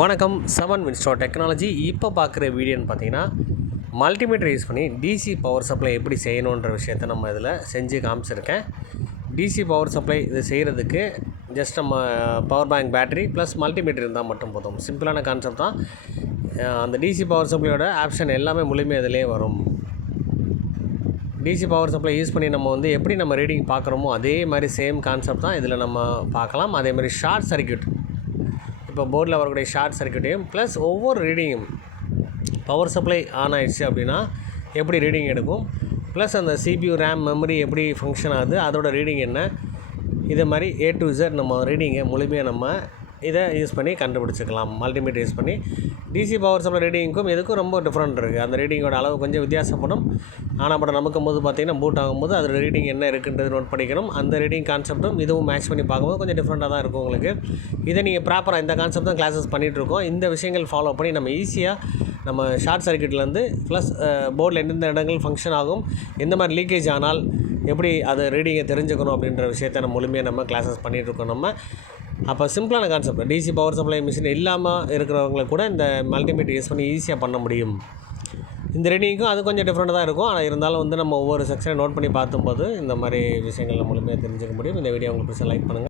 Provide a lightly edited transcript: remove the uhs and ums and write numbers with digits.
வணக்கம். 7 Winstar technology. இப்போ பார்க்குற வீடியோன்னு பார்த்தீங்கன்னா, மல்டிமீட்டர் யூஸ் பண்ணி டிசி பவர் சப்ளை எப்படி செய்யணுன்ற விஷயத்தை நம்ம இதில் செஞ்சு காமிச்சிருக்கேன். டிசி பவர் சப்ளை இது செய்கிறதுக்கு ஜஸ்ட் நம்ம power bank battery plus multimeter இருந்தால் மட்டும் போதும். சிம்பிளான கான்செப்ட் தான். அந்த டிசி பவர் சப்ளையோட ஆப்ஷன் எல்லாமே முழுமையாக இதிலே வரும். டிசி பவர் சப்ளை யூஸ் பண்ணி நம்ம எப்படி நம்ம ரீடிங் பார்க்குறோமோ அதே மாதிரி சேம் கான்செப்ட் தான் இதில் நம்ம பார்க்கலாம். அதே மாதிரி ஷார்ட் சர்க்யூட், இப்போ போர்டில் வரக்கூடிய ஷார்ட் சர்க்யூட்டையும் ப்ளஸ் ஒவ்வொரு ரீடிங்கும் பவர் சப்ளை ஆன் ஆகிடுச்சு அப்படின்னா எப்படி ரீடிங் எடுக்கும், ப்ளஸ் அந்த சிபியூ ரேம் மெமரி எப்படி ஃபங்க்ஷன் ஆகுது, அதோட ரீடிங் என்ன, இது மாதிரி A to Z நம்ம ரீடிங்கை முழுமையாக நம்ம இதை யூஸ் பண்ணி கண்டுபிடிச்சிக்கலாம். மல்டிமீட்டர் யூஸ் பண்ணி டிசி பவர் சப்ளை ரீடிங்க்கும் இதுக்கும் ரொம்ப டிஃப்ரெண்ட் இருக்குது. அந்த ரீடிங்கோட அளவு கொஞ்சம் வித்தியாசப்படும். ஆனால் படம் நமக்கும்போது பார்த்திங்கன்னா பூட் ஆகும்போது அதோட ரீடிங் என்ன இருக்குன்றது நோட் பண்ணிக்கணும். அந்த ரீடிங் கான்செப்ட்டும் இதுவும் மேட்ச் பண்ணி பார்க்கும்போது கொஞ்சம் டிஃப்ரெண்ட்டாக தான் இருக்கும் உங்களுக்கு. இதை நீங்கள் ப்ராப்பராக இந்த கான்செப்ட் தான் கிளாஸஸ் பண்ணிகிட்ருக்கோம். இந்த விஷயங்கள் ஃபாலோ பண்ணி நம்ம ஈஸியாக நம்ம ஷார்ட் சர்க்யூட்லேருந்து ப்ளஸ் போர்டில் எந்தெந்த இடங்கள் ஃபங்க்ஷன் ஆகும், எந்த மாதிரி லீக்கேஜ் ஆனால் எப்படி அதை ரீடிங்கை தெரிஞ்சுக்கணும் அப்படின்ற விஷயத்தை நம்ம முழுமையாக நம்ம கிளாஸஸ் பண்ணிகிட்ருக்கோம். நம்ம அப்போ சிம்பிளான concept, DC power supply machine இல்லாமல் இருக்கிறவங்களை கூட இந்த மல்டிமீட்டர் யூஸ் பண்ணி ஈஸியாக பண்ண முடியும். இந்த ரீடிங்க்கும் அது கொஞ்சம் டிஃப்ரெண்ட்டாக தான் இருக்கும். ஆனால் இருந்தாலும் நம்ம ஒவ்வொரு செக்ஷனை நோட் பண்ணி பார்த்தும்போது இந்த மாதிரி விஷயங்கள் முழுமையாக தெரிஞ்சுக்க முடியும். இந்த வீடியோ உங்களுக்கு பிடிச்சா லைக் பண்ணுங்கள்.